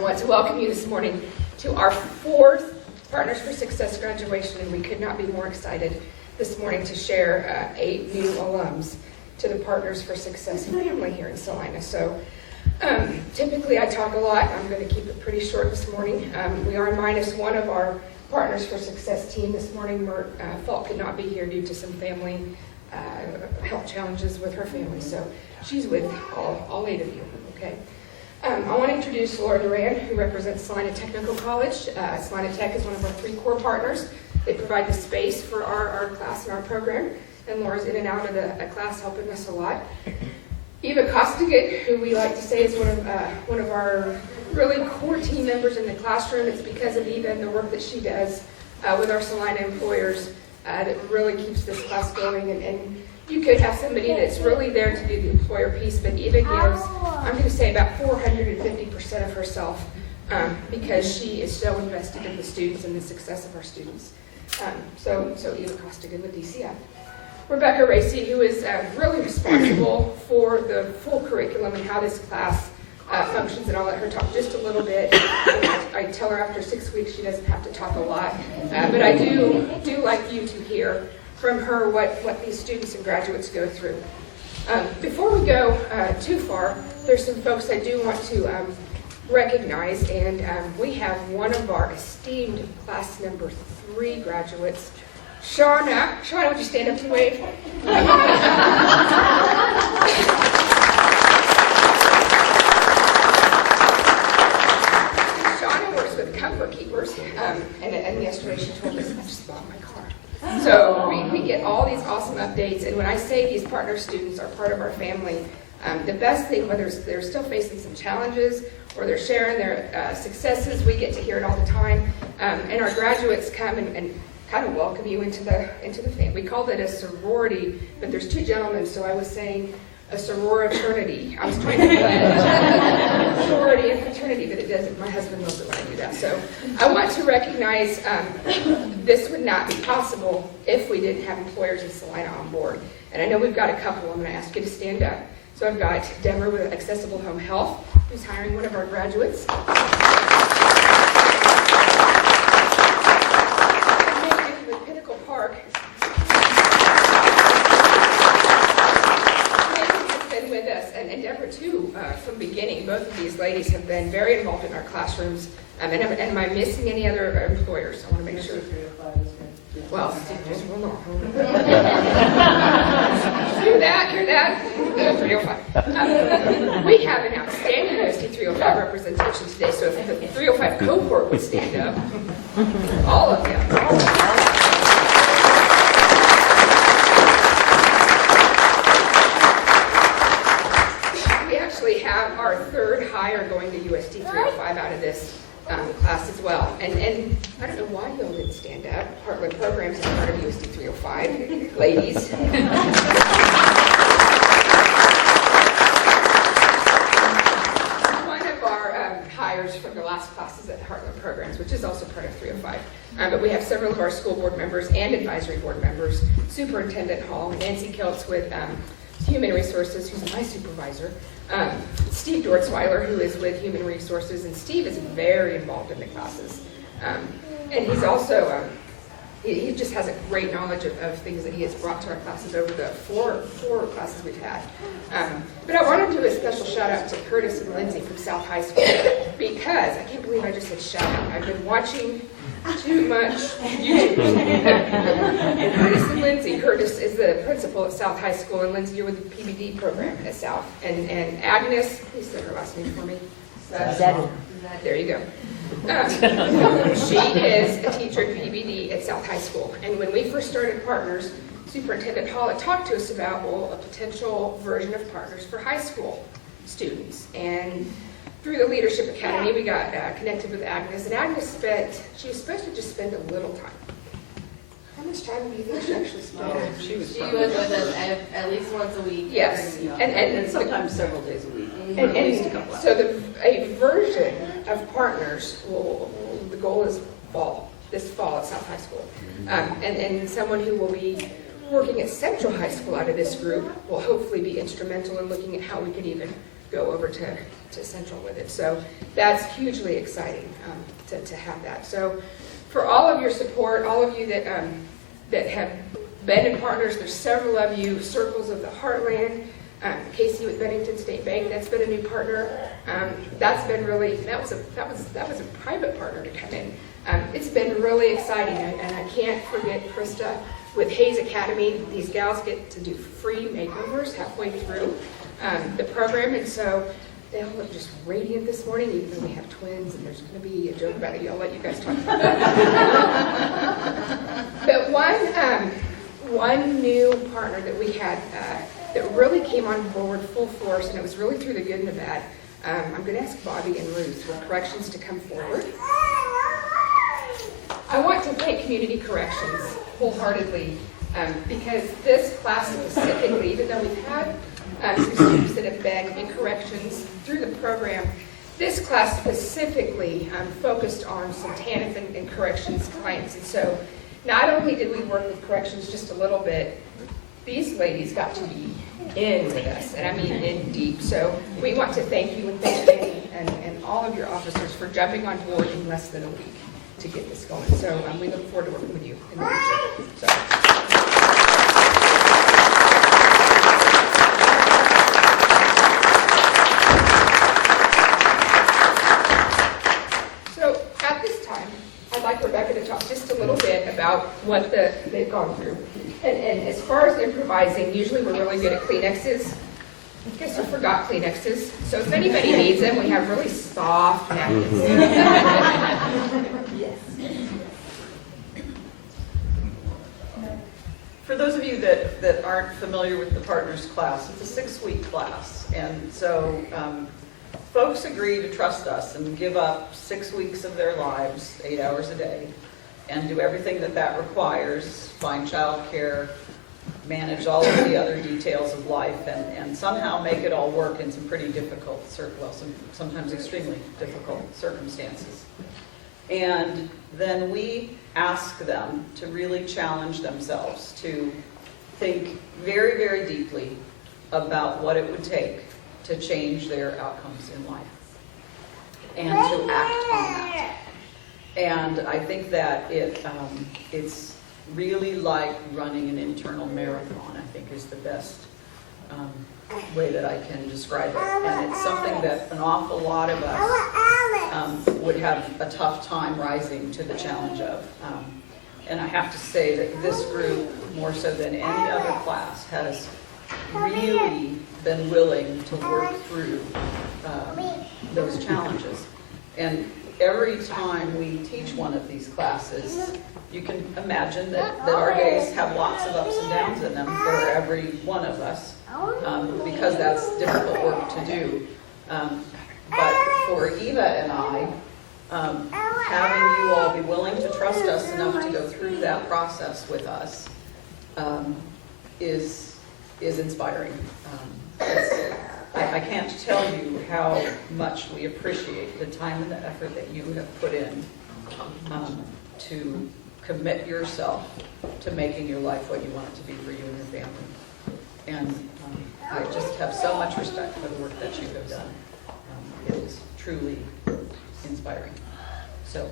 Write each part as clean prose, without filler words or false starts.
want to welcome you this morning to our fourth Partners for Success graduation, and we could not be more excited this morning to share 8 new alums to the Partners for Success family here in Salina. So typically I talk a lot. I'm going to keep it pretty short this morning. We are minus one of our Partners for Success team this morning. Mert Falk could not be here due to some family health challenges with her family, so she's with all 8 of you. Okay. I want to introduce Laura Duran, who represents Salina Technical College. Salina Tech is one of our 3 core partners. They provide the space for our class and our program, and Laura's in and out of the class helping us a lot. Eva Costigan, who we like to say is one of our really core team members in the classroom. It's because of Eva and the work that she does with our Salina employers that really keeps this class going. And you could have somebody that's really there to do the employer piece, but Eva gives, I'm going to say, about 450% of herself because she is so invested in the students and the success of our students. So Eva Costigan with DCF. Rebecca Racy, who is really responsible for the full curriculum and how this class functions, and I'll let her talk just a little bit. I tell her after 6 weeks she doesn't have to talk a lot, but I do like you to hear from her what these students and graduates go through. Before we go too far, there's some folks I do want to recognize, and we have one of our esteemed class number 3 graduates, Shauna. Shauna, would you stand up and wave? Shauna works with Comfort Keepers, and yesterday she told us, I just bought my car. So we get all these awesome updates, and when I say these partner students are part of our family, the best thing, whether they're still facing some challenges or they're sharing their successes, we get to hear it all the time, and our graduates come and kind of welcome you into the family. We called it a sorority, but there's 2 gentlemen, so I was saying a sorority. I was trying to blend sorority and fraternity, but it doesn't. My husband loves it when I do that. So I want to recognize this would not be possible if we didn't have employers in Salina on board. And I know we've got a couple. I'm going to ask you to stand up. So I've got Denver with Accessible Home Health, who's hiring one of our graduates. With Pinnacle Park. With us, and Deborah too, from the beginning. Both of these ladies have been very involved in our classrooms. And am I missing any other employers? I want to make sure. Well, just hold on. Hear that? 305. We have an outstanding USD 305 representation today, so if the 305 cohort would stand up, all of them. Have our 3rd hire going to USD 305 out of this class as well. And I don't know why y'all didn't stand up. Heartland Programs is part of USD 305. Ladies. One of our hires from the last class is at Heartland Programs, which is also part of 305. But we have several of our school board members and advisory board members. Superintendent Hall, Nancy Keltz with Human Resources, who's my supervisor. Steve Dortzweiler, who is with Human Resources, and Steve is very involved in the classes. And he's also, he just has a great knowledge of things that he has brought to our classes over the four classes we've had. But I want to do a special shout out to Curtis and Lindsay from South High School, because I can't believe I just said shout out. I've been watching too much YouTube. Curtis and Lindsay. Curtis is the principal at South High School, and Lindsay, you're with the PBD program at South. And Agnes, please say her last name for me. There you go. She is a teacher at PBD at South High School. And when we first started Partners, Superintendent Hall had talked to us about, a potential version of Partners for high school students. And through the Leadership Academy, we got connected with Agnes, and Agnes she was supposed to just spend a little time. How much time do you think she actually spent? She was with us at least once a week. Yes, and sometimes several days a week. So a version of Partners, the goal is this fall at South High School. And someone who will be working at Central High School out of this group will hopefully be instrumental in looking at how we could even go over to Central with it. So that's hugely exciting to have that. So for all of your support, all of you that have been in partners, there's several of you, Circles of the Heartland, Casey with Bennington State Bank, that's been a new partner. That's been really, that was a private partner to come in. It's been really exciting, and I can't forget Krista with Hayes Academy. These gals get to do free makeovers halfway through the program, and so they all look just radiant this morning, even though we have twins, and there's going to be a joke about it. I'll let you guys talk about it. But one new partner that we had that really came on board full force, and it was really through the good and the bad. I'm going to ask Bobby and Ruth for corrections to come forward. I want to thank Community Corrections wholeheartedly because this class specifically, even though we've had some students that have been in corrections through the program, this class specifically focused on some TANF and corrections clients. And so not only did we work with corrections just a little bit, these ladies got to be in with us, and I mean in deep. So we want to thank you and thank Danny and all of your officers for jumping on board in less than a week to get this going. So we look forward to working with you in the future. So at this time, I'd like Rebecca to talk just a little bit about what they've gone through. And as far as improvising, usually we're really good at Kleenexes. I guess I forgot Kleenexes. So if anybody needs them, we have really soft napkins. Yes. For those of you that aren't familiar with the Partners class, it's a 6-week class. And so folks agree to trust us and give up 6 weeks of their lives, 8 hours a day, and do everything that requires, find childcare, manage all of the other details of life, and somehow make it all work in some pretty difficult, sometimes extremely difficult circumstances. And then we ask them to really challenge themselves to think very, very deeply about what it would take to change their outcomes in life and to act on that. And I think that it's really like running an internal marathon, I think is the best way that I can describe it. And it's something that an awful lot of us would have a tough time rising to the challenge of. And I have to say that this group, more so than any other class, has really been willing to work through those challenges. And every time we teach one of these classes, you can imagine that our days have lots of ups and downs in them for every one of us, because that's difficult work to do. But for Eva and I, having you all be willing to trust us enough to go through that process with us is inspiring. I can't tell you how much we appreciate the time and the effort that you have put in to commit yourself to making your life what you want it to be for you and your family. And I just have so much respect for the work that you have done. It is truly inspiring. So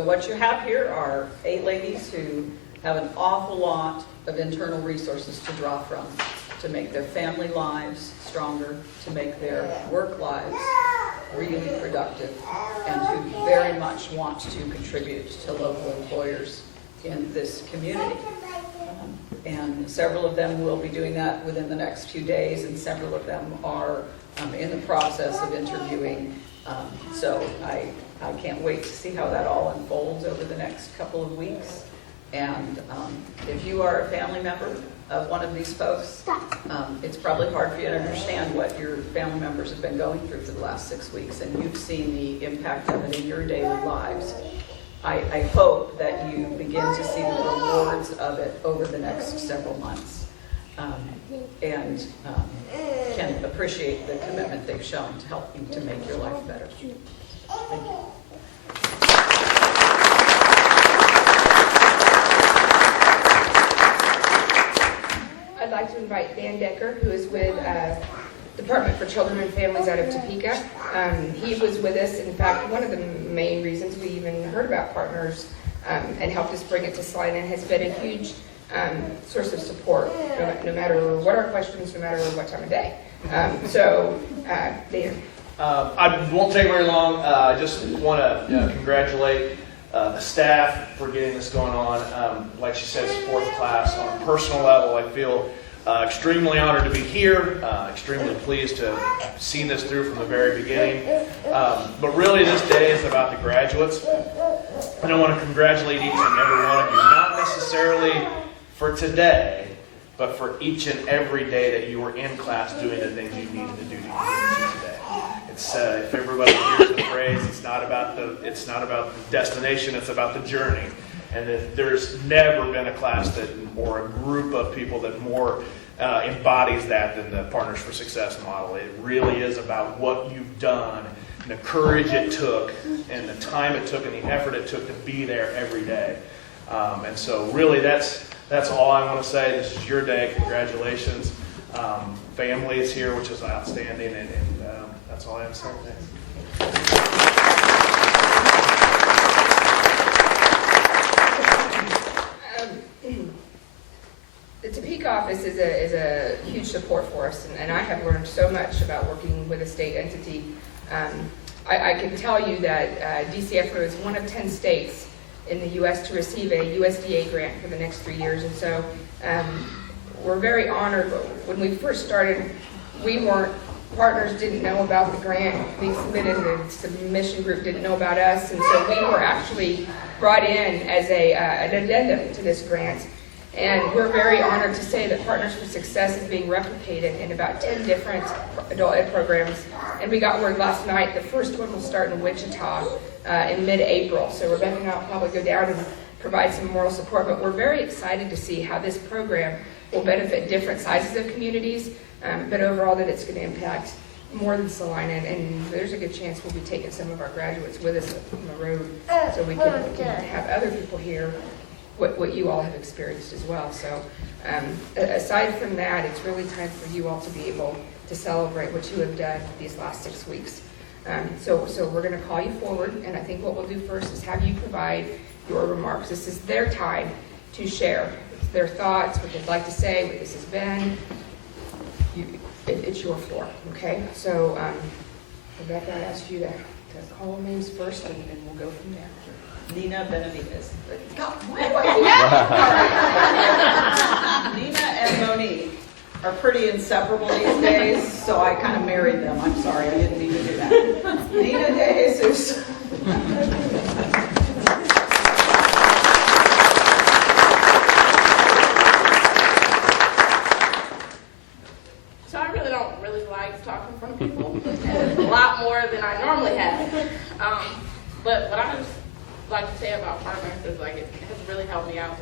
what you have here are 8 ladies who have an awful lot of internal resources to draw from to make their family lives stronger, to make their work lives really productive, and who very much want to contribute to local employers in this community. And several of them will be doing that within the next few days, and several of them are in the process of interviewing. So I can't wait to see how that all unfolds over the next couple of weeks. And if you are a family member of one of these folks, it's probably hard for you to understand what your family members have been going through for the last 6 weeks, and you've seen the impact of it in your daily lives. I hope that you begin to see the rewards of it over the next several months, and can appreciate the commitment they've shown to help you to make your life better. Thank you. I'd like to invite Dan Decker, who is with Department for Children and Families out of Topeka. He was with us. In fact, one of the main reasons we even heard about Partners and helped us bring it to Salina, has been a huge source of support, no matter what our questions, no matter what time of day. Dan. I won't take very long. I just want to congratulate the staff for getting this going on. Like she said, it's fourth class. On a personal level, I feel extremely honored to be here, extremely pleased to have seen this through from the very beginning. But really, this day is about the graduates. And I want to congratulate each and every one of you, not necessarily for today, but for each and every day that you were in class doing the things you needed to do to get to today. It's if everybody hears the phrase, it's not about the destination, it's about the journey. And that there's never been a class that, or a group of people that more embodies that than the Partners for Success model. It really is about what you've done, and the courage it took, and the time it took, and the effort it took to be there every day. And so really that's all I want to say. This is your day. Congratulations. Family is here, which is outstanding, and that's all I have to say. The Topeka office is a huge support for us, and I have learned so much about working with a state entity. I can tell you that DCFO is one of 10 states in the U.S. to receive a USDA grant for the next 3 years, and so we're very honored. When we first started, Partners didn't know about the grant being submitted, and the submission group didn't know about us, and so we were actually brought in as an addendum to this grant. And we're very honored to say that Partners for Success is being replicated in about 10 different adult ed programs. And we got word last night the first one will start in Wichita in mid-April. So Rebecca and I will probably go down and provide some moral support. But we're very excited to see how this program will benefit different sizes of communities, but overall that it's going to impact more than Salina. And there's a good chance we'll be taking some of our graduates with us on the road so we can have other people here what you all have experienced as well. So aside from that, it's really time for you all to be able to celebrate what you have done these last 6 weeks. So we're going to call you forward, and I think what we'll do first is have you provide your remarks. This is their time to share their thoughts, what they'd like to say, what this has been. It's your floor, okay? So Rebecca, I ask you to call names first, and we'll go from there. Nina Benavides. Yeah. Nina and Monique are pretty inseparable these days, so I kind of married them. I'm sorry, I didn't mean to do that. Nina De Jesus. So I really don't like talking in front of people, a lot more than I normally have. But what I just like to say about Partners is it has really helped me out.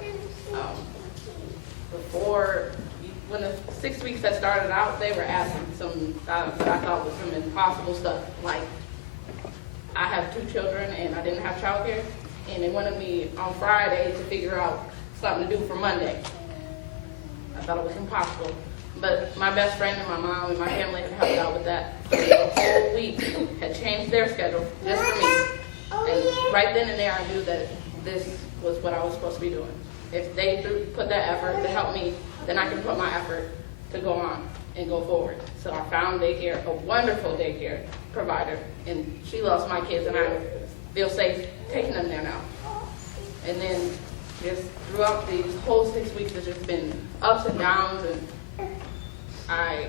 Before, when the 6 weeks that started out, they were asking some what I thought was some impossible stuff. Like, I have 2 children and I didn't have childcare, and they wanted me on Friday to figure out something to do for Monday. I thought it was impossible. But my best friend and my mom and my family had helped out with that. The whole week had changed their schedule just for me. And right then and there, I knew that this was what I was supposed to be doing. If they put that effort to help me, then I can put my effort to go on and go forward. So I found daycare, a wonderful daycare provider, and she loves my kids, and I feel safe taking them there now. And then just throughout these whole 6 weeks, it's just been ups and downs, and I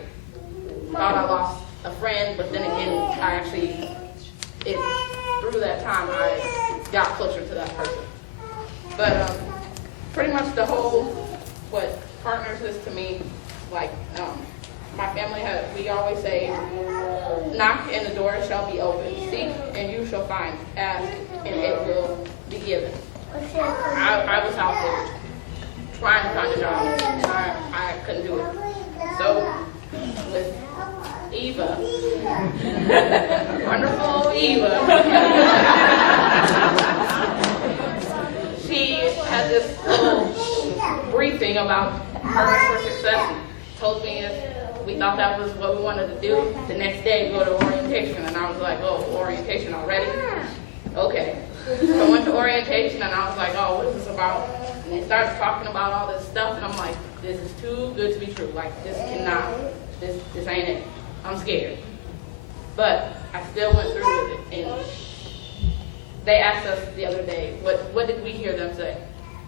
thought I lost a friend, but then again, through that time, I got closer to that person. But pretty much what Partners is to me, my family we always say, knock and the door shall be open. Seek and you shall find. Ask and it will be given. I was out there trying to find a job, and I couldn't do it. So with Eva, wonderful Eva, she had this little briefing about Partners for Success. told me if we thought that was what we wanted to do, the next day go to orientation. And I was like, oh, orientation already? Okay. So I went to orientation and I was like, oh, what is this about? And they started talking about all this stuff and I'm like, this is too good to be true. Like, this ain't it. I'm scared. But I still went through with it. And they asked us the other day, what did we hear them say?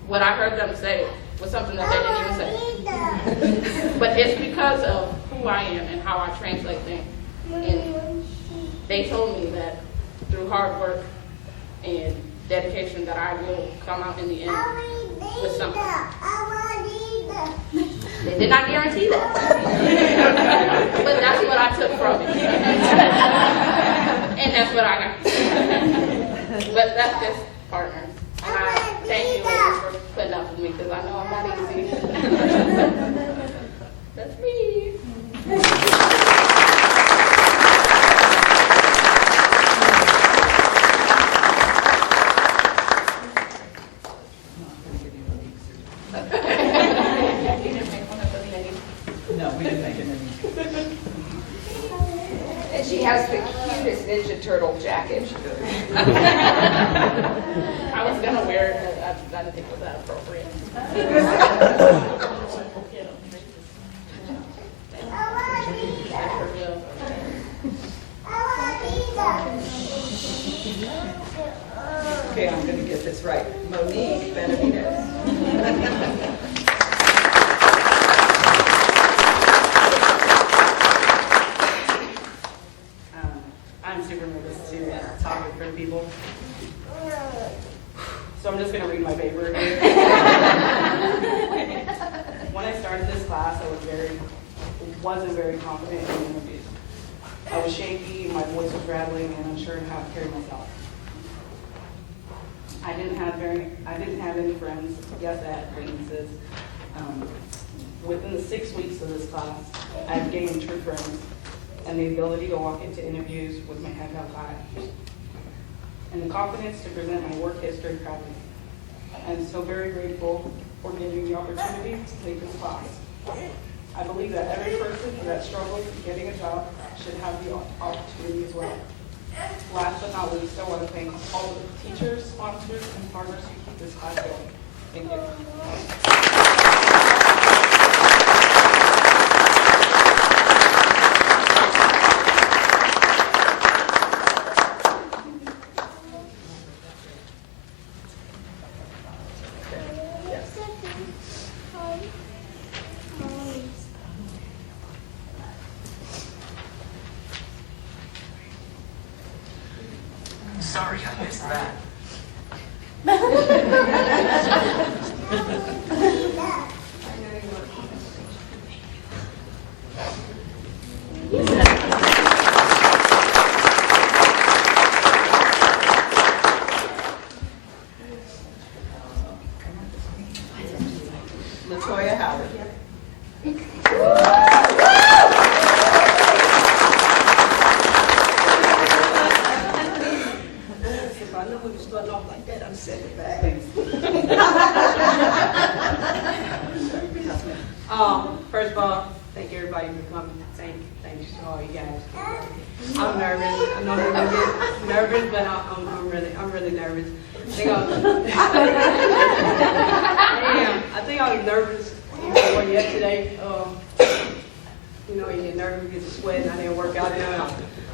What I heard them say was something that they didn't even say. But it's because of who I am and how I translate things. And they told me that through hard work and dedication that I will come out in the end with something. They did not guarantee that. But that's what I took from it. And that's what I got. But that's just partners. And I thank you ladies for putting up with me because I know I'm not easy. That's me. No, we didn't make it any. And she has the cutest Ninja Turtle jacket. I was going to wear it, but I didn't think it was that appropriate. Okay, I'm going to get this right. Monique Benavides. I'm super nervous to talk in front of people. So I'm just going to read my paper. When I started this class, I wasn't very confident in interviews. I was shaky, my voice was rattling, and unsure of how to carry myself. I didn't have any friends, yes, I had acquaintances. Within the 6 weeks of this class, I've gained true friends and the ability to walk into interviews with my head held high, and the confidence to present my work history proudly. I'm so very grateful for giving the opportunity to take this class. I believe that every person that struggles with getting a job should have the opportunity as well. Last but not least, I want to thank all of the teachers, sponsors, and partners who keep this class going. Thank you. Sorry, I missed that. Latoya Howard. If I knew we were starting off like that, I'd send it back. First of all, thank everybody for coming. Thanks to all you guys. I'm nervous. I know I'm gonna get nervous, but I'm really nervous. I think I was nervous before yesterday. You know, you get nervous, you get to sweat, and I didn't work out there. I'm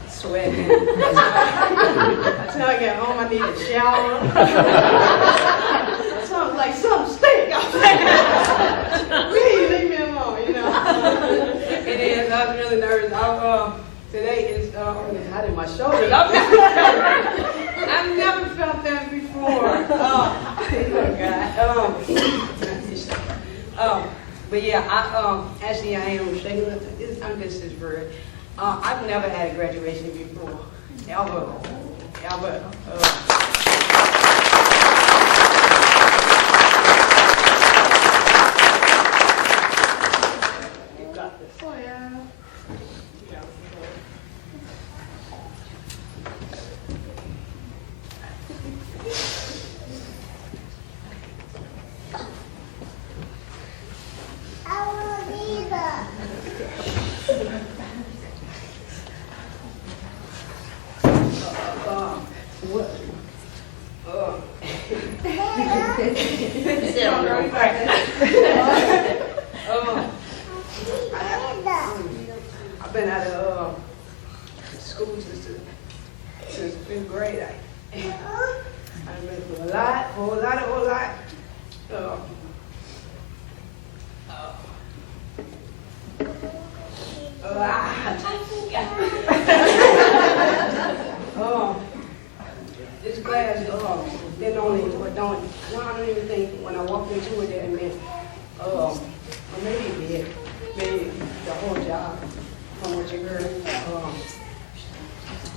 sweating. Until I got home, I needed a shower. Something like something stink. Please leave me alone, you know. It is. I was really nervous. Today is I did my shoulders. I've never felt that before. But yeah, actually I am shaking. I'm just as bird. I've never had a graduation before. Ever. You got this. Oh yeah. been out of school since fifth grade. I've been through a lot, whole lot. This class didn't only, I don't even think when I walked into it that it meant, or maybe it did, maybe the whole job from what you heard,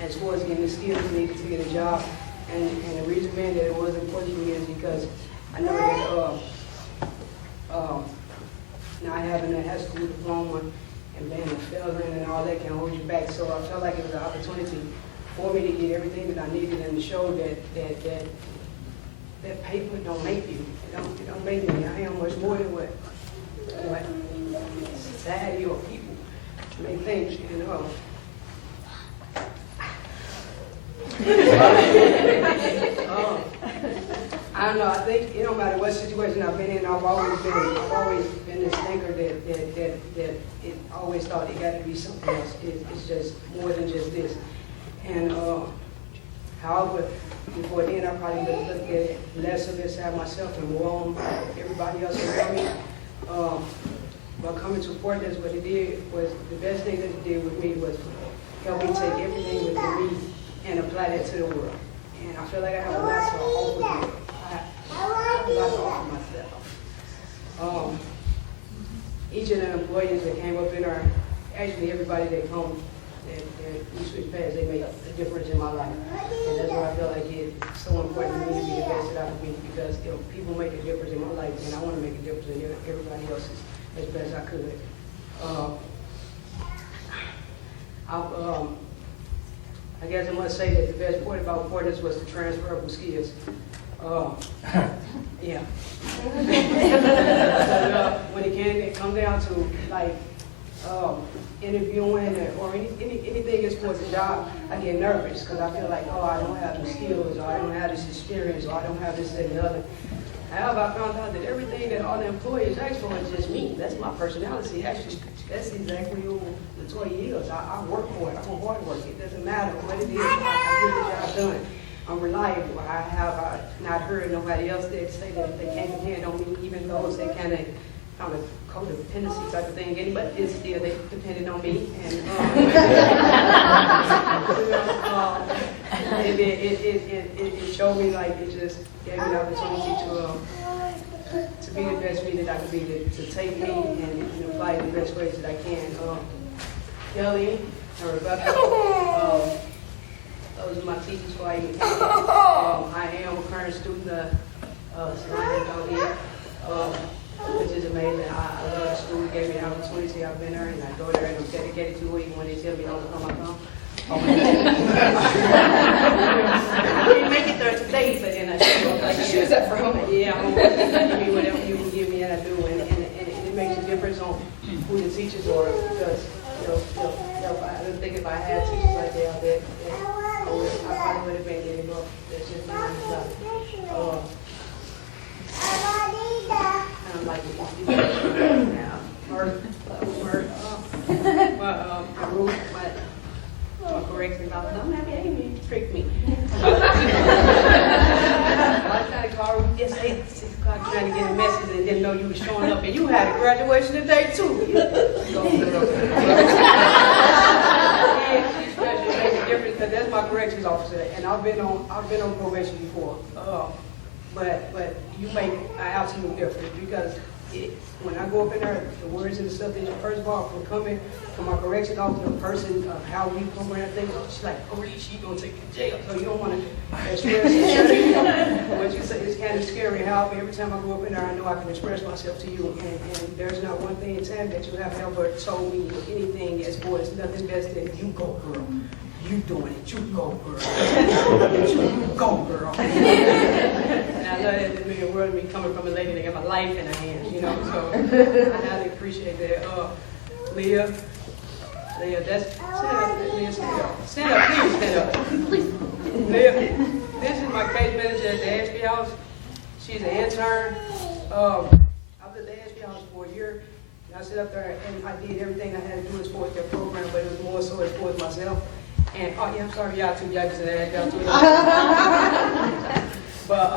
as far as getting the skills needed to get a job. And the reason being that it was important to me is because I know that not having a high school diploma and being a felon and all that can hold you back. So I felt like it was an opportunity for me to get everything that I needed and to show that paper don't make you. It don't make me. I am much more than what society or people may think, you know. I don't know. I think it don't matter what situation I've been in. I've always been this thinker that it always thought it got to be something else. It's just more than just this. And however, before then, I probably would have looked at it less of inside myself and more on everybody else around me. But coming to Portland, what it did was the best thing that it did with me was help me take everything within me and apply that to the world. And I feel like I have a lot to offer. I have a lot to offer myself. Each of the employees that came up in our, actually everybody that come, that we switch past, they make a difference in my life. And that's why I feel like it's so important for me to be the best that I can be, because people make a difference in my life, and I want to make a difference in everybody else's as best as I could. I guess I must say that the best part about Portland was the transferable skills. Yeah. When it comes down to like interviewing or anything as towards a job, I get nervous because I feel like, I don't have the skills, or I don't have this experience, or I don't have this, that, and the other. However, I found out that everything that all the employees ask for is just me. That's my personality. Actually, that's exactly who Latoya is. I work for it. I'm a hard worker. It doesn't matter what it is. I get the job done. I'm reliable. I have not heard nobody else that say that if they can't depend on me, even those that kind of codependency type of thing. But it's still, they depended on me. And it showed me, like, it just gave me the opportunity to be the best me that I could be, to take me and apply it the best ways that I can. Kelly and Rebecca, those are my teachers for I am a current student of Salina down here, which is amazing. I love the school. It gave me the opportunity. I've been there, and I go there, and I'm dedicated to it. Even when they tell me don't come, I come. I didn't make it there today, but then I show up. She was up for home. Yeah, I'm give me whatever you can give me, and I do. And it makes a difference on who the teachers are, because I think if I had teachers like that, I probably would have been getting up. That's just my stuff. I'm like, now, my correction about don't have Amy trick me. I was trying to call Ruth yesterday at 6 o'clock trying to get a message and didn't know you were showing up, and you had a graduation today too. She's special, it makes a difference because that's my corrections officer, and I've been on probation before. But you make an absolute difference, because when I go up in there, the words and the stuff that first of all, from my correction officer, the person of how we program things, she's like, she gonna take you to jail. So you don't want to express what you say is kind of scary. However, every time I go up in there, I know I can express myself to you, and there's not one thing in time that you have ever told me anything as far as nothing best than you go, girl. You doing it, you go, girl. You go, girl. And I love that the word of me coming from a lady that got my life in her hands, you know. So I highly appreciate that. Leah, that's stand up, Leah, stand up. Stand up, please stand up. Please. Leah, this is my case manager at the Ashby House. She's an intern. I was at the Ashby House for a year. And I sat up there and I did everything I had to do as far as their program, but it was more so as towards myself. And, oh yeah, I'm sorry, y'all too, y'all just add y'all too. But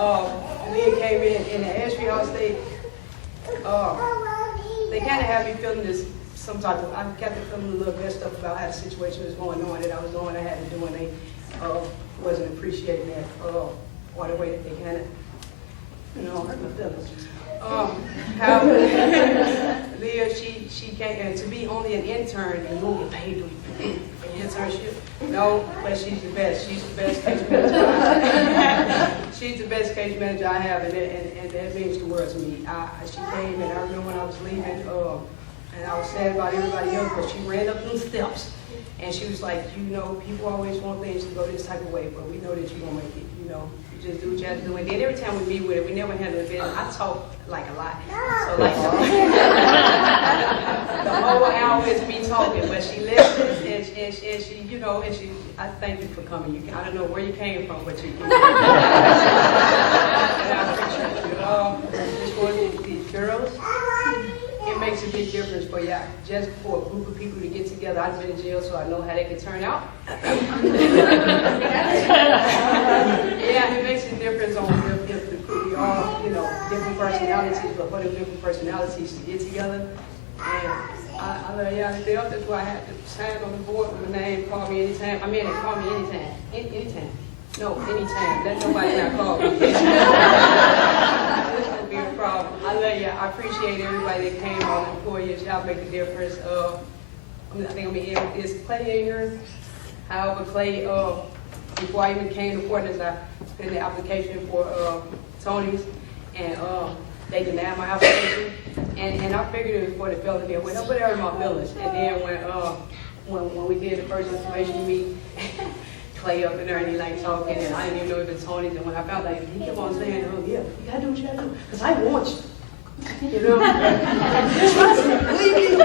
Leah came in the Ashby House, they kind of had me feeling this, some type of, I kept feeling a little messed up about how the situation was going on, that I was doing, I had to do, and they wasn't appreciating that, or the way that they kind of, hurt my feelings. However, Leah, she came, and to be only an intern, and you don't get paid for an internship. No, but she's the best. She's the best case manager I have. She's the best case manager I have, and that means the world to me. She came, and I remember when I was leaving, and I was sad about everybody else, but she ran up those steps, and she was like, people always want things to go this type of way, but we know that you're going to make it, You just do what you have to do. And then every time we meet with her, we never had an event. I talk like a lot. So like the whole hour is me talking, but she listens and she, I thank you for coming. I don't know where you came from, but you came. And I appreciate you. As far as these girls, it makes a big difference for you. Just for a group of people to get together. I've been in jail, so I know how they can turn out. Yeah, it makes a difference on if we all, different personalities, but for the different personalities to get together. And I love y'all to death. That's why I had to sign on the board with my name. Call me anytime. I mean, call me anytime. Anytime. No, anytime. Let nobody not call me. This won't be a problem. I love you. I appreciate everybody that came on the 4 years. Y'all make a difference. I think I'm in with this. Clay in here. However, Clay, before I even came to Portland, I put in the application for Tony's, and they denied my application. And I figured it was for the felony. I went up there in my feelings. And then when we did the first information meet, Clay up in there and he like talking, and I didn't even know if it was Tony's. And when I found out, he kept on saying, "Oh yeah, you gotta do what you gotta do, because I want you." Trust me, believe me.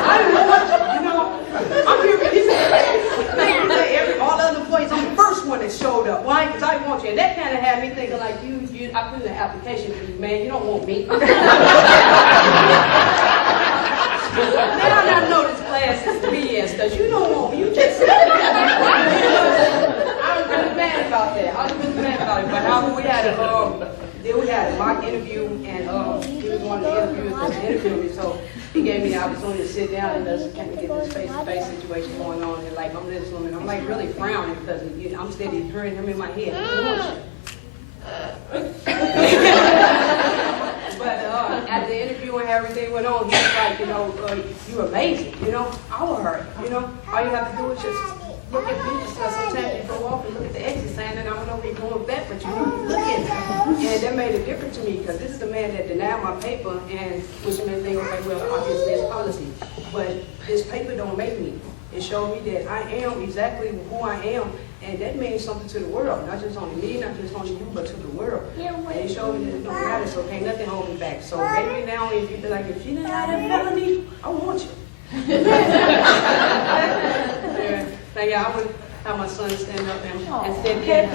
I want you. I'm here with you. All the other employees, I'm the first one that showed up. Why? Because I want you. And that kind of had me thinking like, I put in the application for you, man. You don't want me. Now I know this class is BS, because you don't want me. You just said it. I was really mad about that. But however, we had a mock interview, and he was one of the interviewers that interviewed me, so he gave me the opportunity to sit down and just kind of get this face-to-face situation going on. And like, I'm listening, and I'm like really frowning because I'm steady hearing him in my head. I want you. But after the interview and everything went on, he was like, you're amazing, I will hurt, all you have to do is just look at me. Sometimes you go off and look at the exit sign, and I don't know where you're going with that, but you look at it. And that made a difference to me, because this is the man that denied my paper, and which made me think, okay, well, obviously it's policy, but this paper don't make me. It showed me that I am exactly who I am, and that means something to the world, not just only me, not just only you, but to the world. And it showed me that it don't matter, so can't nothing hold me back. So maybe now, if you feel like, if you didn't have that felony, I want you. Yeah. Now, yeah, I would have my son stand up and stand there.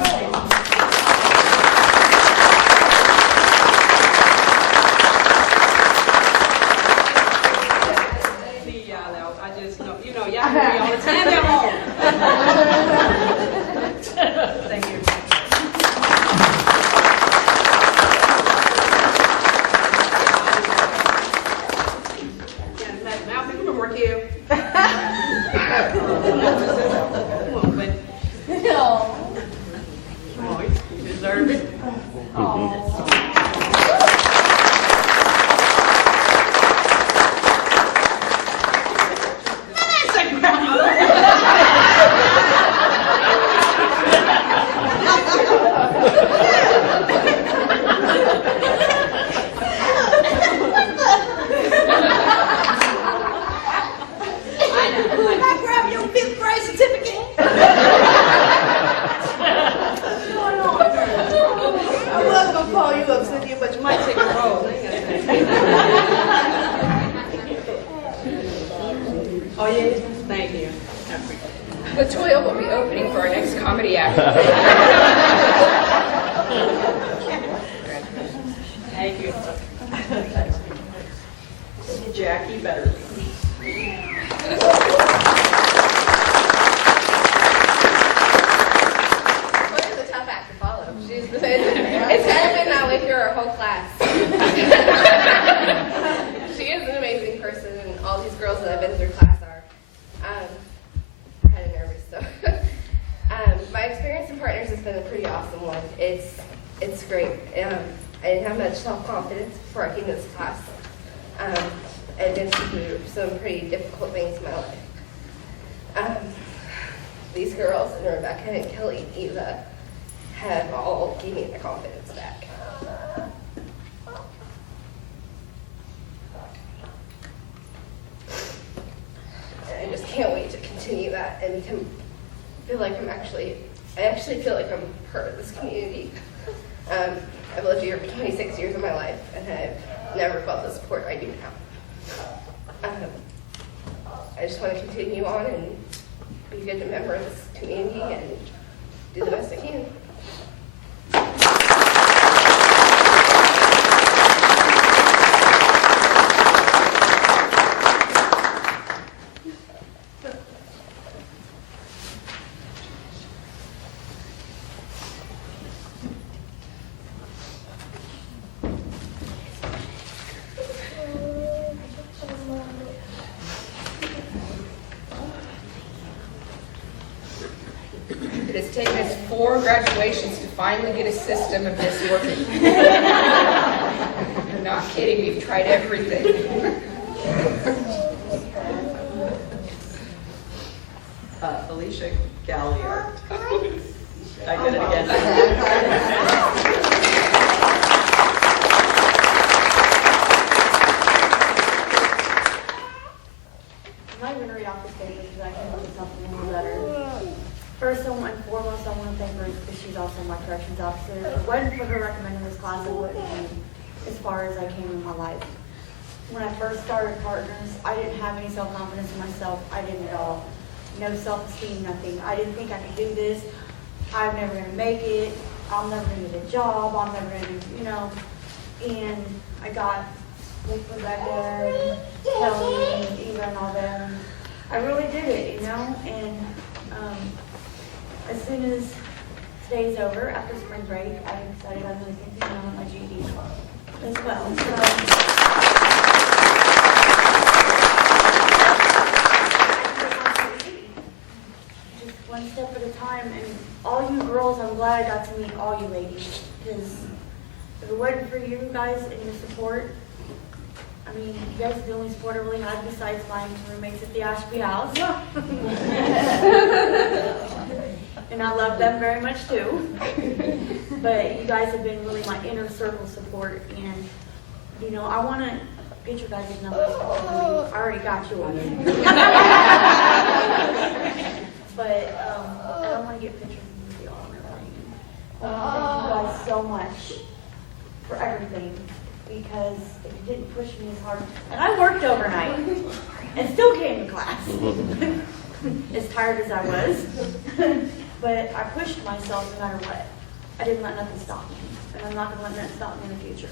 Y'all hear me all the time at home. Thank you. Yeah, now people can work here. Come on, but come on, you deserve it. Latoya will be opening for our next comedy act. Thank you. Jackie better. all these girls that I've been through class are. Kind of nervous, so. My experience in partners has been a pretty awesome one. It's great. I didn't have much self-confidence before I came to this class. I've been through some pretty difficult things in my life. These girls, and Rebecca and Kelly and Eva, have all given me the confidence back. And I just can't wait to continue that and feel like I actually feel like I'm part of this community. I've lived here for 26 years of my life, and I've never felt the support I do now. I just want to continue on and be a good member of this community and do the best I can. It has taken us 4 graduations to finally get a system of this working. I'm not kidding, we've tried everything. Alicia Galliard. I did it again. I'm going to read off the statement because I can put something in the letter. First and foremost, I want to thank her because she's also my corrections officer. If it wasn't for her recommending this class, I wouldn't be as far as I came in my life. When I first started Partners, I didn't have any self-confidence in myself. I didn't at all. No self-esteem, nothing. I didn't think I could do this. I'm never going to make it. I'm never going to get a job. I'm never going to, And I got with Rebecca and Kelly and Eva and all them. I really did it, And as soon as today's over, after spring break, I decided I'm going to continue on with my GED as well. Just one step at a time, and all you girls, I'm glad I got to meet all you ladies, because if it wasn't for you guys and your support, I mean, you guys are the only support I really had besides my roommates at the Ashby house. And I love them very much too. But you guys have been really my inner circle support, and I want to get your guys' numbers. I already got yours. But I want to get pictures of you all and everything. Thank you guys so much for everything, because if you didn't push me as hard, and I worked overnight and still came to class, as tired as I was, but I pushed myself no matter what. I didn't let nothing stop me, and I'm not going to let nothing stop me in the future.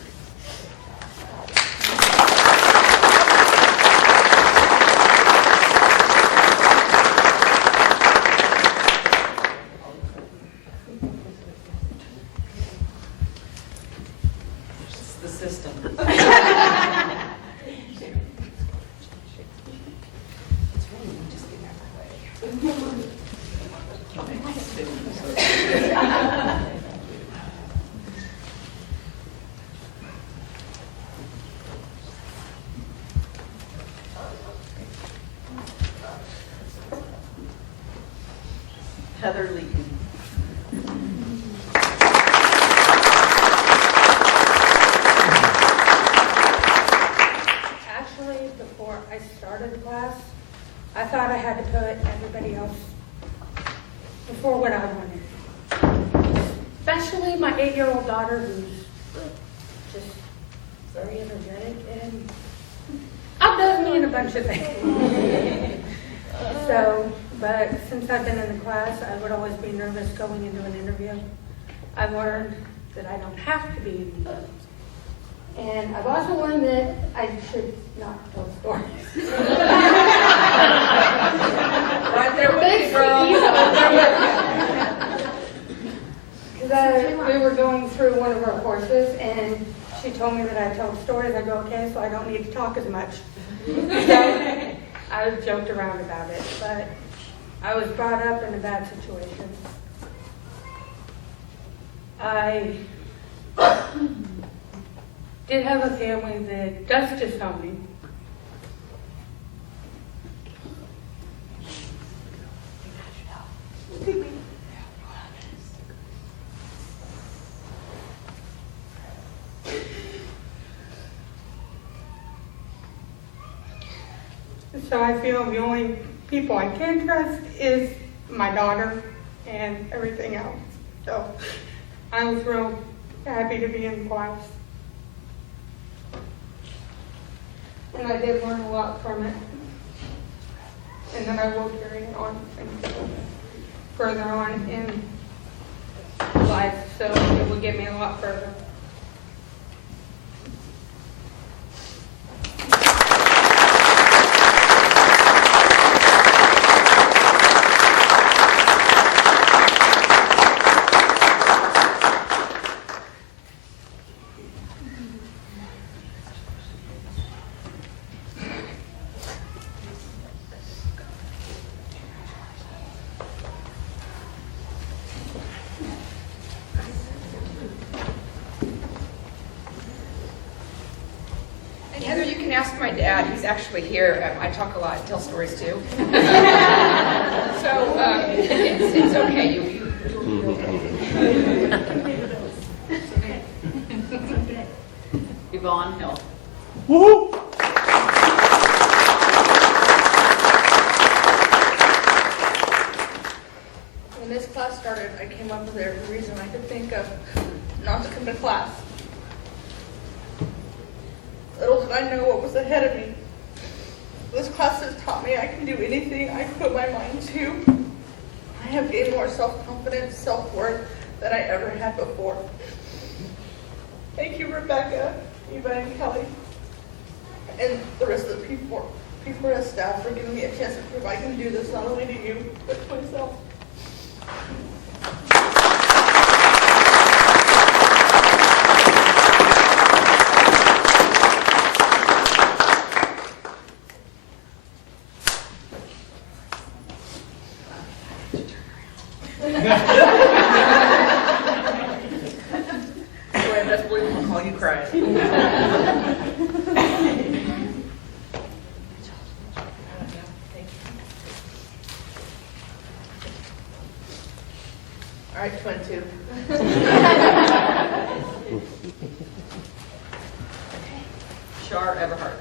It's the system. Heather Leaton. Actually, before I started the class, I thought I had to put everybody else before what I wanted. Especially my 8-year-old daughter, who's just very energetic and outdoes me in a bunch of things. But since I've been in the class, I would always be nervous going into an interview. I've learned that I don't have to be. And I've also learned that I should not tell stories. Right there with you, girl. Because we were going through one of our courses, and she told me that I told stories. I go, okay, so I don't need to talk as much. So I joked around about it, but I was brought up in a bad situation. I did have a family that does disown me. So I feel the only people I can trust is my daughter and everything else. So I was real happy to be in class. And I did learn a lot from it. And then I will carry it on and further on in life, so it will get me a lot further. And Heather, you can ask my dad. He's actually here. I talk a lot and tell stories too. So it's okay. Yvonne Hill. Woo! When this class started, I came up with every reason I could think of not to come to class. Little did I know what was ahead of me. This class has taught me I can do anything I put my mind to. I have gained more self-confidence, self-worth than I ever had before. Thank you, Rebecca, Eva, and Kelly, and the rest of the people and staff for giving me a chance to prove I can do this not only to you, but to myself. I best believe I'm gonna call you crying. All right, twin two. Shar Everhart.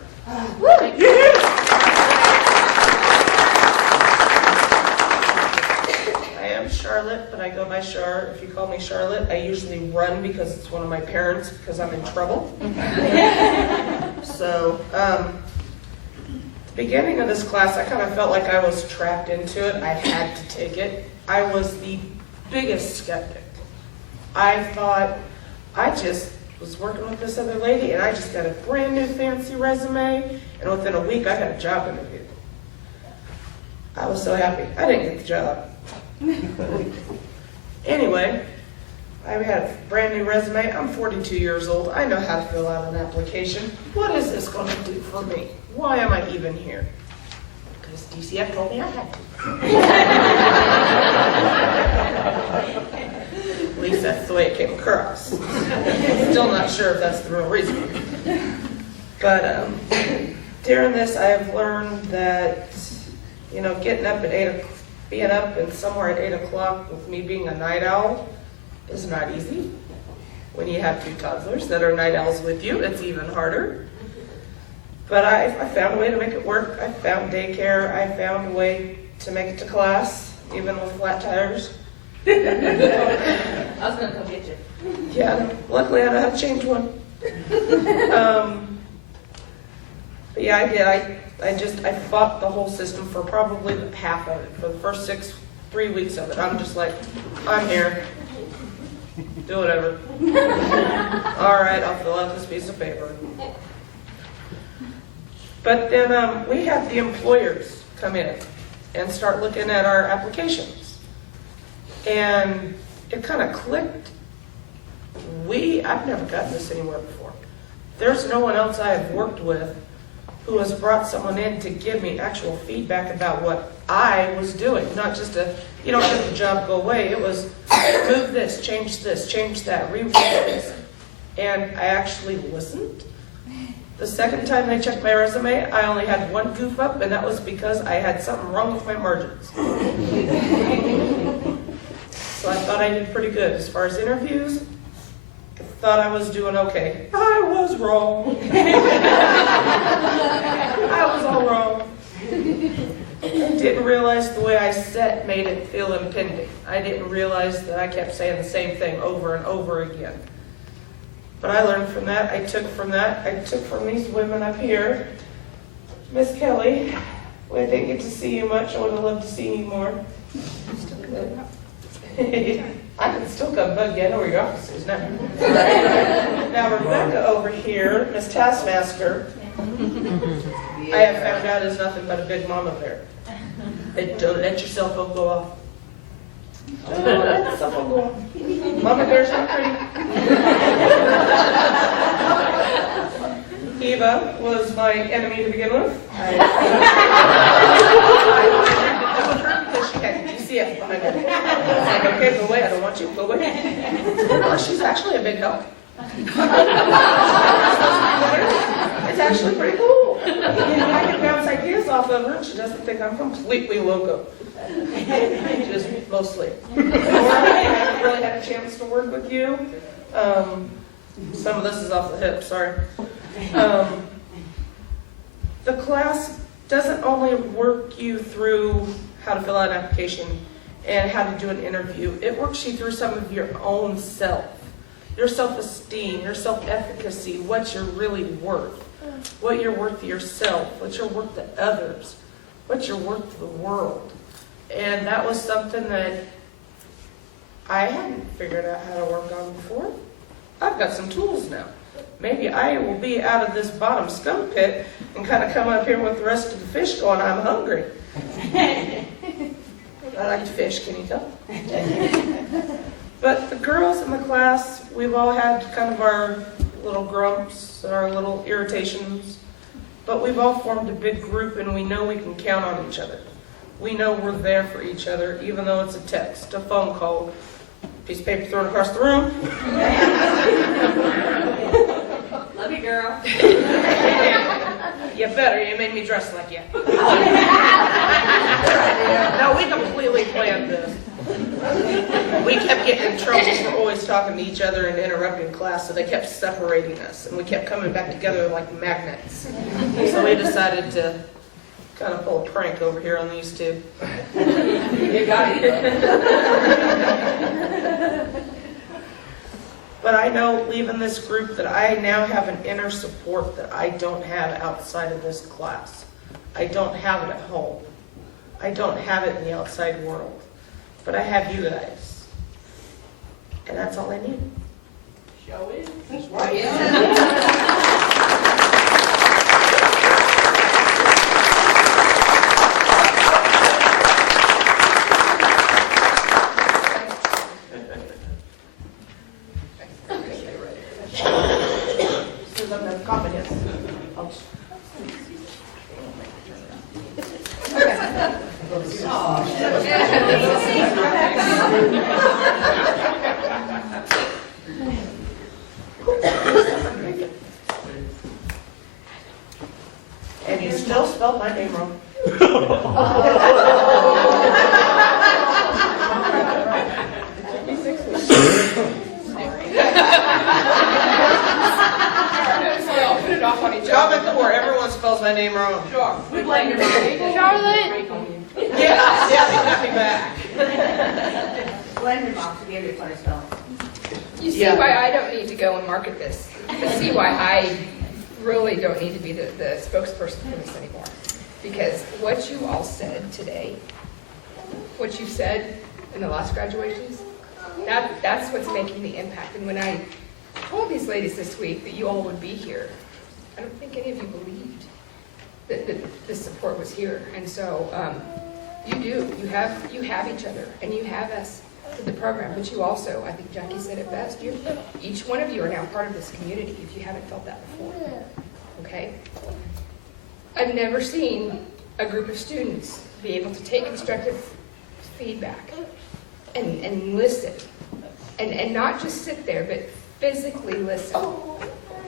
I am Charlotte, but I go by Char. If you call me Charlotte, I usually run because it's one of my parents because I'm in trouble. So, the beginning of this class, I kind of felt like I was trapped into it. I had to take it. I was the biggest skeptic. I thought I just was working with this other lady and I just got a brand new fancy resume, and within a week I got a job interview. I was so happy. I didn't get the job. Anyway, I had a brand new resume. I'm 42 years old. I know how to fill out an application. What is this going to do for me? Why am I even here? Because DCF told me I had to. At least that's the way it came across. Still not sure if that's the real reason. But during this, I have learned that, getting up at being up and somewhere at 8 o'clock with me being a night owl is not easy. When you have two toddlers that are night owls with you, it's even harder. But I found a way to make it work. I found daycare. I found a way to make it to class, even with flat tires. I was gonna come get you. Yeah, luckily I know how to change one. But yeah, I did. I fought the whole system for probably half of it. For the first 3 weeks of it, I'm just like, I'm here. Do whatever. All right, I'll fill out this piece of paper. But then we had the employers come in and start looking at our applications. And it kind of clicked. I've never gotten this anywhere before. There's no one else I have worked with who has brought someone in to give me actual feedback about what I was doing, not just you don't get the job, go away. It was move this, change that, rewrite this. And I actually listened. The second time they checked my resume, I only had one goof up, and that was because I had something wrong with my margins. So I thought I did pretty good. As far as interviews, I thought I was doing okay. I was wrong. I was all wrong. I didn't realize the way I sat made it feel impending. I didn't realize that I kept saying the same thing over and over again. But I learned from that. I took from these women up here. Miss Kelly, we didn't get to see you much. I would have loved to see you more. I can still come bug you. I know where your office is now. Now Rebecca over here, Miss Taskmaster, I have found out is nothing but a big mama bear. Don't let your cell phone go off. Don't let the cell phone go off. Mama bear's not pretty. Eva was my enemy to begin with. I was her because she had DCF behind her. I was like, okay, go away. I don't want you. Go away. No, she's actually a big help. It's actually pretty cool. I can bounce ideas off of her, and she doesn't think I'm completely loco. Just mostly. I haven't really had a chance to work with you. Some of this is off the hip, sorry. The class doesn't only work you through how to fill out an application and how to do an interview. It works you through some of your own self. Your self-esteem, your self-efficacy, what you're really worth, what you're worth to yourself, what you're worth to others, what you're worth to the world. And that was something that I hadn't figured out how to work on before. I've got some tools now. Maybe I will be out of this bottom scum pit and kind of come up here with the rest of the fish going, I'm hungry. I like to fish, can you tell? But the girls in the class, we've all had kind of our little grumps, our little irritations, but we've all formed a big group and we know we can count on each other. We know we're there for each other, even though it's a text, a phone call, piece of paper thrown across the room. Love you, girl. You better, you made me dress like you. No, we completely planned this. We kept getting in trouble for always talking to each other and interrupting class, so they kept separating us, and we kept coming back together like magnets. So we decided to kind of pull a prank over here on these two. You got it. But I know, leaving this group, that I now have an inner support that I don't have outside of this class. I don't have it at home. I don't have it in the outside world. But I have you guys. And that's all I need. Show it. That's right. And you still spelled my name wrong. Put it off on each other. Comment the word. Everyone spells my name wrong. Sure. We blame your mom. Charlotte! Yeah, they got me back. Blame your mom for giving you a funny spell. You see Yeah. why I don't need to go and market this. You see why I really don't need to be the spokesperson for this anymore. Because what you all said today, what you said in the last graduations, that's what's making the impact. And when I told these ladies this week that you all would be here, I don't think any of you believed that the support was here. And so you do. You have each other, and you have us with the program. But you also, I think Jackie said it best, each one of you are now part of this community if you haven't felt that before. Okay? I've never seen a group of students be able to take constructive feedback and listen, and not just sit there, but physically listen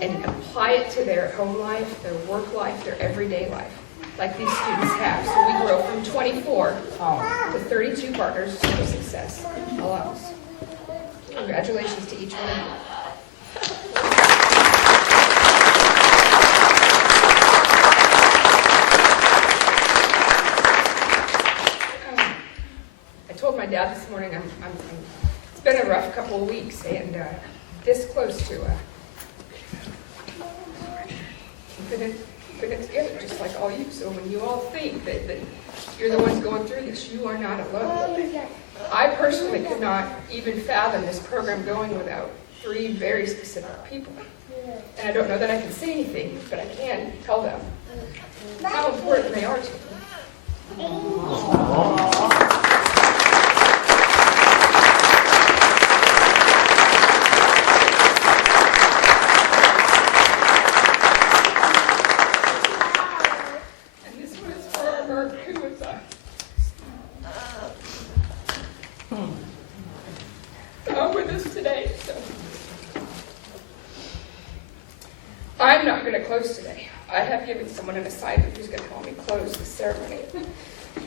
and apply it to their home life, their work life, their everyday life, like these students have. So we grow from 24 to 32 partners for success alums. Congratulations to each one of you. I told my dad this morning, it's been a rough couple of weeks, and this close to putting it together, just like all you. So when you all think that you're the ones going through this, you are not alone. I personally could not even fathom this program going without 3 very specific people. And I don't know that I can say anything, but I can tell them how important they are to me. With us today, so I'm not going to close today. I have given someone an assignment who's going to help me close the ceremony.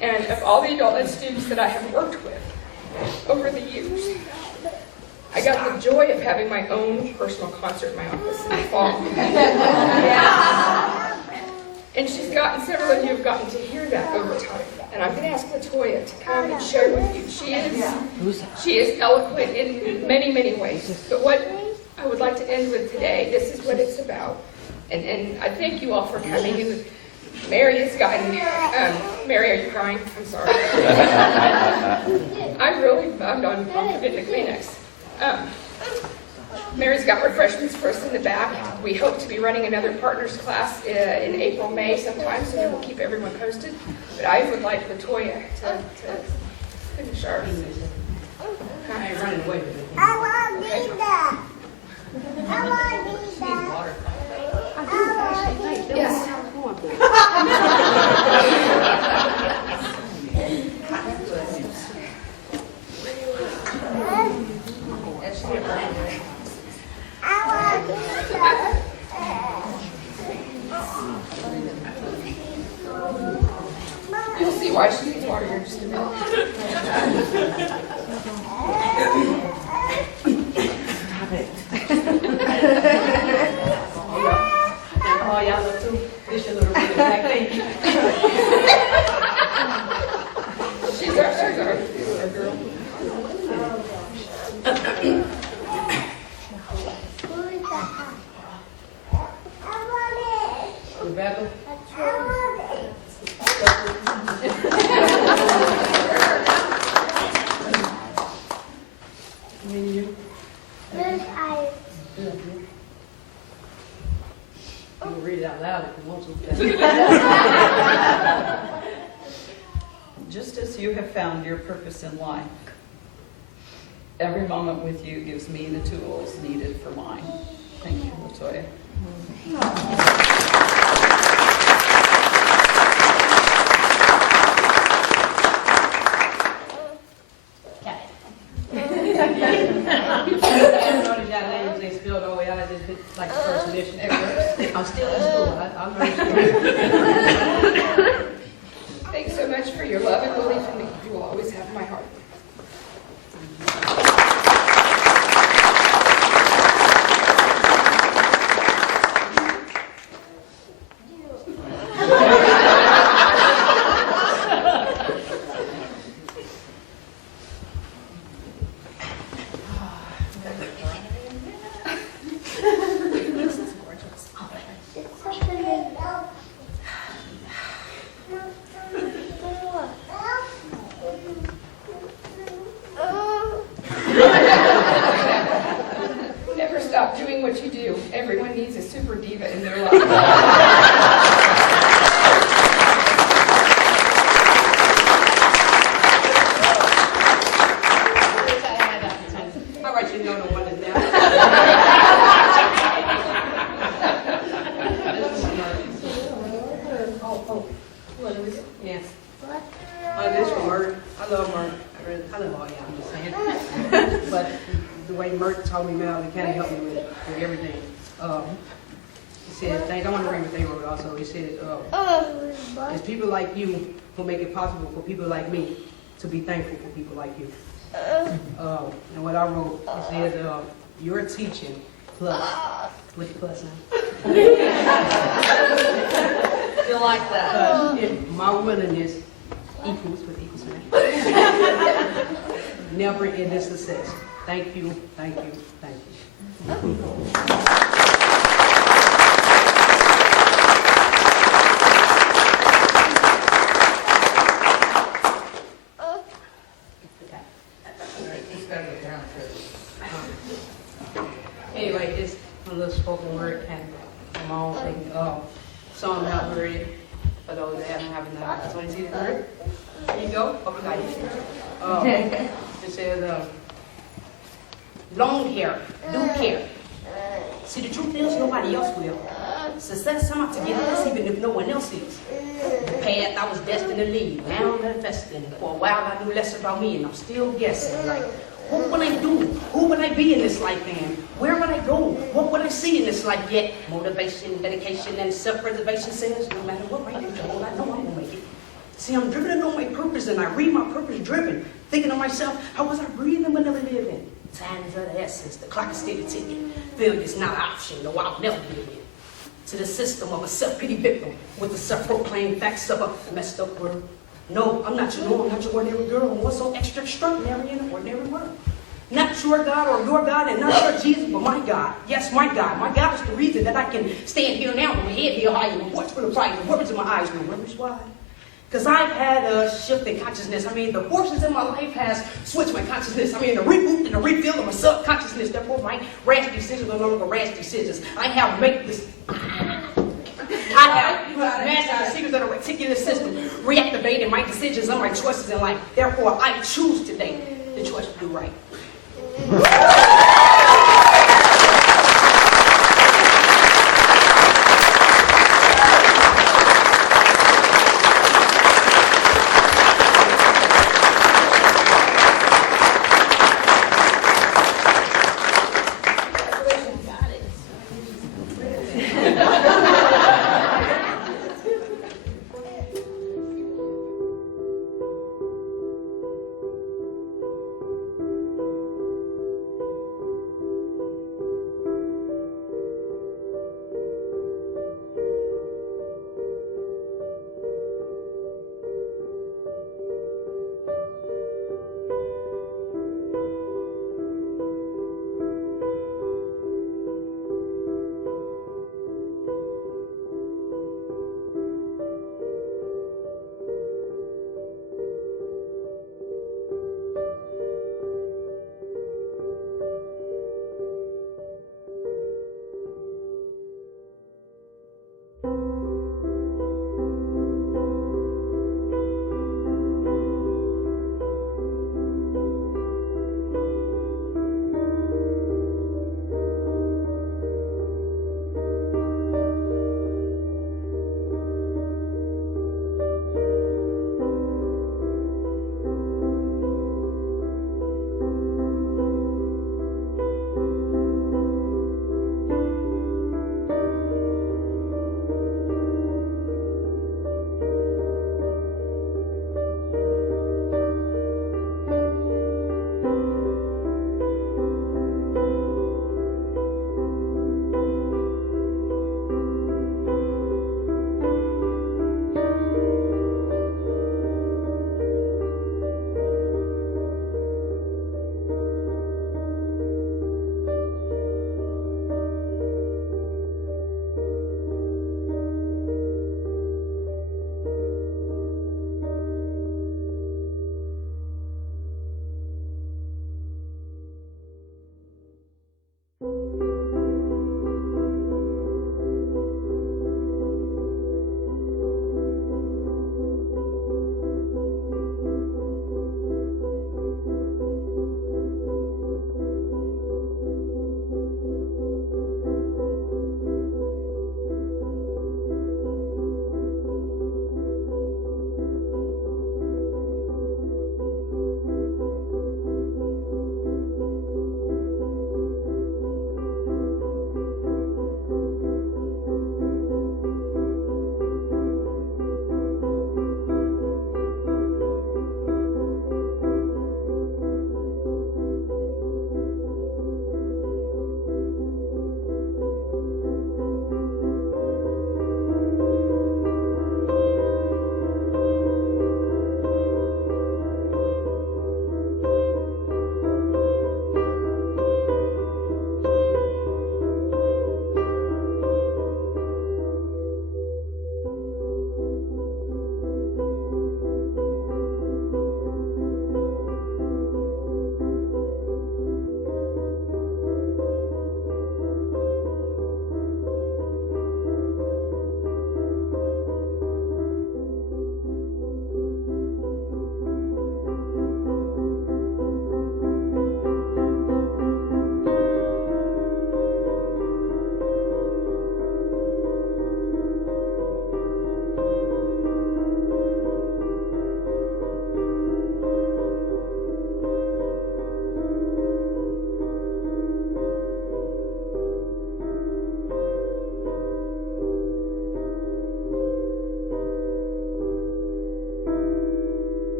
And of all the adult ed students that I have worked with over the years, I got the joy of having my own personal concert in my office in the fall. And several of you have gotten to hear that over time. And I'm going to ask LaToya to come and share with you. She is eloquent in many, many ways. But what I would like to end with today, this is what it's about. And I thank you all for coming. And Mary has gotten, Mary, are you crying? I'm sorry. I'm really bummed on getting the Kleenex. Mary's got refreshments for us in the back. We hope to be running another partners class in April, May sometime, so we will keep everyone posted. But I would like LaToya to finish ours. I ain't running away with it. I want pizza. I want pizza. Yes. You'll see why she needs water here in just a minute. Oh, y'all look too. This should look really back. Thank you. She's our girl. Rebecca? You? You can read it out loud if you want to. Just as you have found your purpose in life, every moment with you gives me the tools needed for mine. Thank you, LaToya. They spilled all the way out. I just did like the first edition ever. I'm still in school. I'm learning. Thanks so much for your love and belief in me. You will always have my heart. Yes. This for Mert. I love Mert. I love all y'all, I'm just saying. But the way Mert taught me now, it kind of helped me with everything. He said, I want to read what they wrote also. He said, it's people like you who make it possible for people like me to be thankful for people like you. And what I wrote, it said, your teaching plus, with the plus now. You like that? My willingness equals with equal sign. Never ending success. Thank you, thank you, thank you. Anyway, it's a little spoken word kind of come on thing. Song about Maria, for those that haven't had an opportunity to hear it. Here you go. Okay. It says, long hair, do care. See, the truth is nobody else will. Success somehow to get us even if no one else is. The path I was destined to lead, now I'm manifesting. For a while I knew less about me and I'm still guessing. Like, what would I do? Who would I be in this life, man? Where would I go? What would I see in this life yet? Motivation, dedication, and self-preservation says, no matter what I do, I know I'm gonna make it. See, I'm driven on my purpose and I read my purpose driven. Thinking to myself, how was I breathing but never living? Time is of the essence, the clock is steady ticking. Failure's not an option, no, I'll never give in. To the system of a self-pity victim with the self-proclaimed facts of a messed up world. No, I'm not your normal, not your ordinary girl. What's so extraordinary in an ordinary world? Not your God or your God, and not your Jesus, but my God. Yes, my God. My God is the reason that I can stand here now with my head held high and voice full of pride and words in my eyes. No worries why. Because I've had a shift in consciousness. I mean, the forces in my life has switched my consciousness. I mean, the reboot and the refill of my subconsciousness. Therefore, my rash decisions are no longer rash decisions. I have mastered the secrets of the reticular system, reactivating my decisions and my choices in life. Therefore, I choose today the choice to do right.